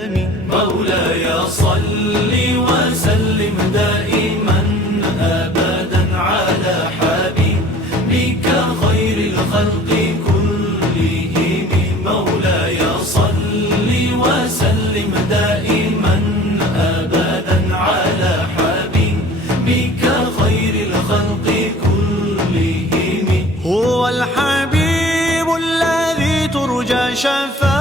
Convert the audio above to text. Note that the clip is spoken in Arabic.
مولاي صل وسلم دائما أبدا على حبيبك خير الخلق كلهم. مولاي صل وسلم دائما أبدا على حبيبك خير الخلق كلهم. هو الحبيب الذي ترجى شفاعته